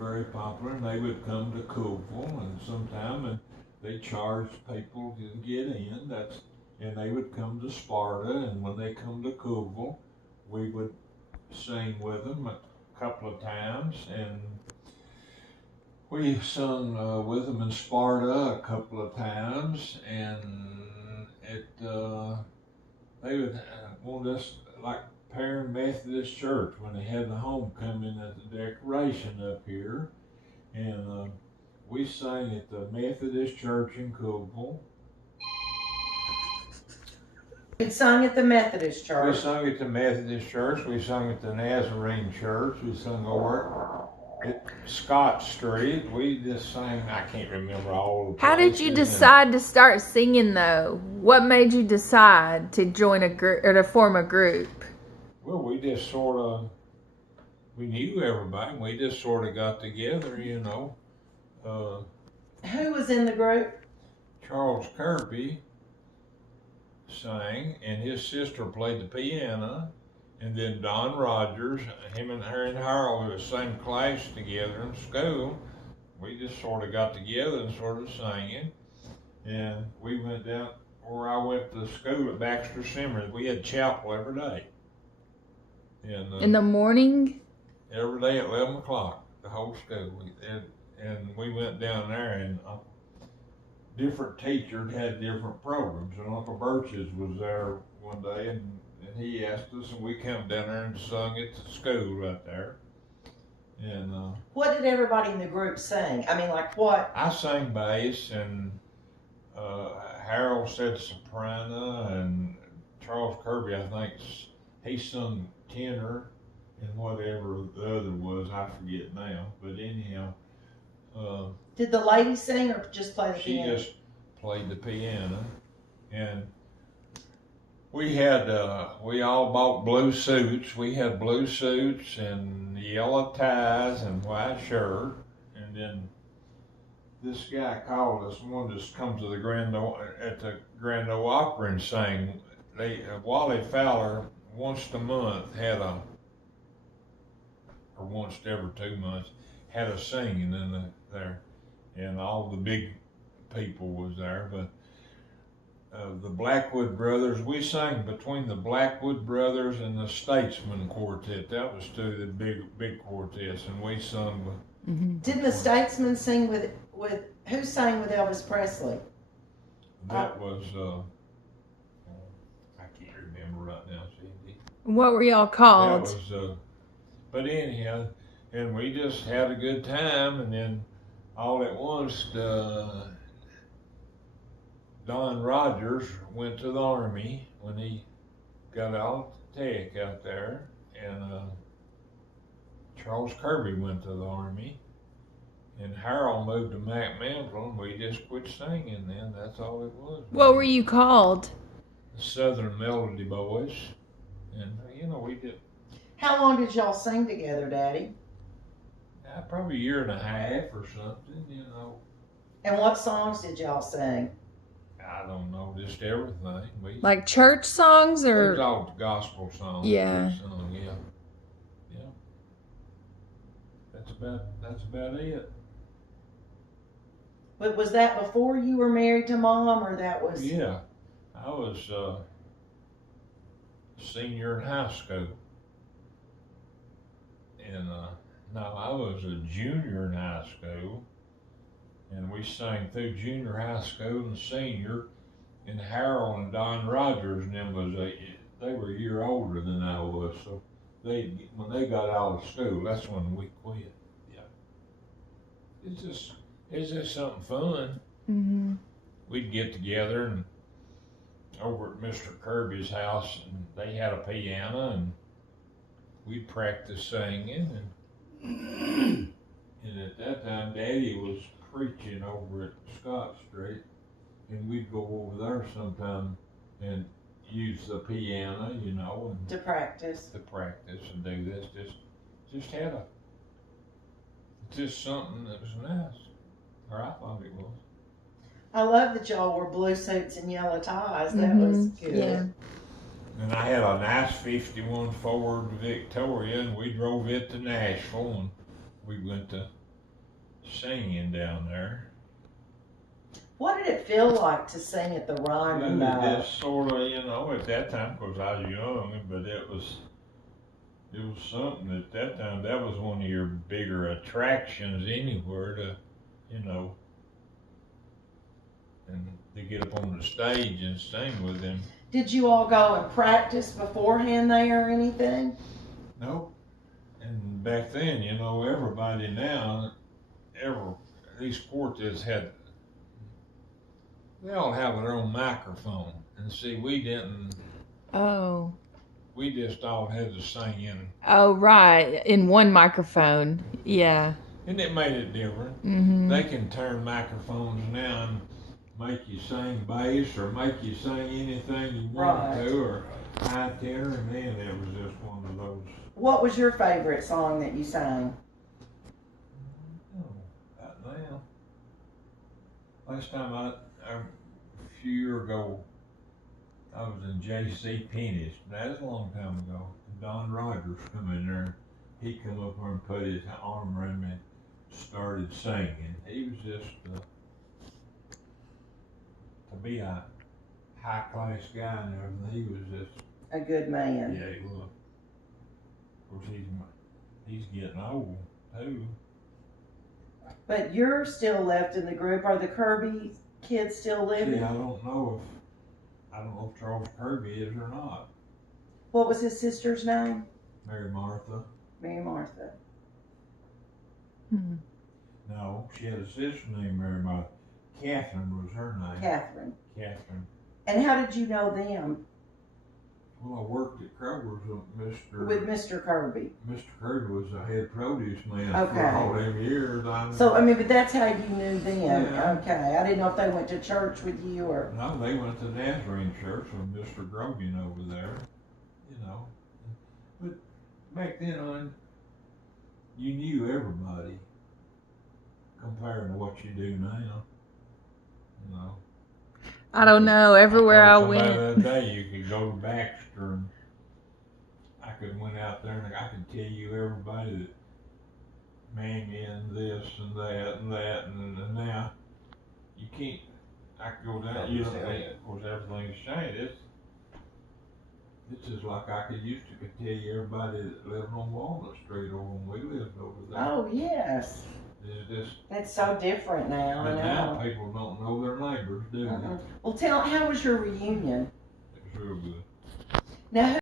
very popular, and they would come to Cookville, and sometime, and they charged people to get in. And they would come to Sparta, and when they come to Cookville, we would sing with them a couple of times, and we sung with them in Sparta a couple of times, and they would want us, like Perrin Methodist Church, when they had the homecoming at the decoration up here, and we sang at the Methodist Church in Cookville. We sung at the Methodist Church. We sung at the Methodist Church. We sung at the Nazarene Church. We sung over at Scott Street. We just sang, I can't remember all the How did you decide to start singing, though? What made you decide to join a group or to form a group? Well, we just sort of, we knew everybody. We just sort of got together, you know. Who was in the group? Charles Kirby sang, and his sister played the piano, and then Don Rogers, him and Harold were the same class together in school. We just sort of got together and started singing, and we went down where I went to school at Baxter Seminary. We had chapel every day. And, in the morning? Every day at 11 o'clock, the whole school. And we went down there, and different teachers had different programs, and Uncle Birch's was there one day, and he asked us, and we come down there and sung at the school right there. And what did everybody in the group sing? I mean, like what? I sang bass, and Harold said soprano, and Charles Kirby, I think, he sung tenor, and whatever the other was, I forget now. But anyhow, did the lady sing or just play the piano? She just played the piano, and we had we all bought blue suits. We had blue suits and yellow ties and white shirt, and then this guy called us and wanted us to come to the Grand Ole Opry and sing. Wally Fowler once a month had or once every 2 months had a singing in there, and all the big people was there. But the Blackwood Brothers, we sang between the Blackwood Brothers and the Statesman Quartet. That was two of the big quartets, and we sung with. Mm-hmm. Didn't the Statesman sing with who sang with Elvis Presley? That was I can't remember right now, Cindy. What were y'all called? That was but anyhow, and we just had a good time, and then all at once Don Rogers went to the Army when he got out tech out there, and Charles Kirby went to the Army, and Harold moved to McMinnville, and we just quit singing then. That's all it was. What were you called? The Southern Melody Boys, and you know, we did. How long did y'all sing together, Daddy? Probably a year and a half or something, you know. And what songs did y'all sing? I don't know, just everything. Like church songs, or? It was all gospel songs. Yeah. Yeah. That's about it. But was that before you were married to Mom, or that was? Yeah, I was senior in high school, and no, I was a junior in high school, and we sang through junior high school and senior. And Harold and Don Rogers and them they were a year older than I was, so when they got out of school, that's when we quit. Yeah, it's just something fun. Mm-hmm. We'd get together and over at Mr. Kirby's house, and they had a piano, and we'd practice singing, and at that time Daddy was preaching over at Scott Street, and we'd go over there sometime and use the piano, you know, and to practice and do this. Just had just something that was nice, or I thought it was. I love that y'all wore blue suits and yellow ties. That was good. Yeah. And I had a nice 51 Ford Victoria, and we drove it to Nashville, and we went to singing down there. What did it feel like to sing at the Ryman though? Just sort of, at that time, because I was young, but it was something at that time. That was one of your bigger attractions anywhere to, and to get up on the stage and sing with them. Did you all go and practice beforehand there or anything? No. And back then, everybody now, these quartets they all have their own microphone. And see, we didn't. Oh. We just all had to sing in. Oh, right. In one microphone. Yeah. And it made it different. Mm-hmm. They can turn microphones now and make you sing bass or make you sing anything you want to, or high tenor, and then it was just one of those. What was your favorite song that you sang? About now. Last time a few years ago, I was in J.C. Penney's. That was a long time ago. Don Rogers come in there. He come up there and put his arm around me and started singing. He was just, to be a high-class guy and everything, he was just... A good man. Yeah, he was. Of course, he's getting old, too. But you're still left in the group. Are the Kirby kids still living? See, I don't know if Charles Kirby is or not. What was his sister's name? Mary Martha. Mary Martha. Hmm. No, she had a sister named Mary Martha. Catherine was her name. Catherine. Catherine. And how did you know them? Well, I worked at Kroger's With Mr. Kirby. Mr. Kirby was a head produce man Okay. for all them years. But that's how you knew them. Yeah. Okay. I didn't know if they went to church with you or... No, they went to Nazarene Church with Mr. Grogan over there, But back then, you knew everybody compared to what you do now, I don't know. Everywhere I Somebody went. The other day, you could go to Baxter and I could went out there and I could tell you everybody that Mangan this and that and that, and now you can't. I could go down. You know, of course, everything's changed. It's just like I used to could tell you everybody that lived on Walnut Street or when we lived over there. Oh, yes. It's just. It's so different now. But I now know. people don't know their neighbors, do they? Well, how was your reunion? It was real good. Now,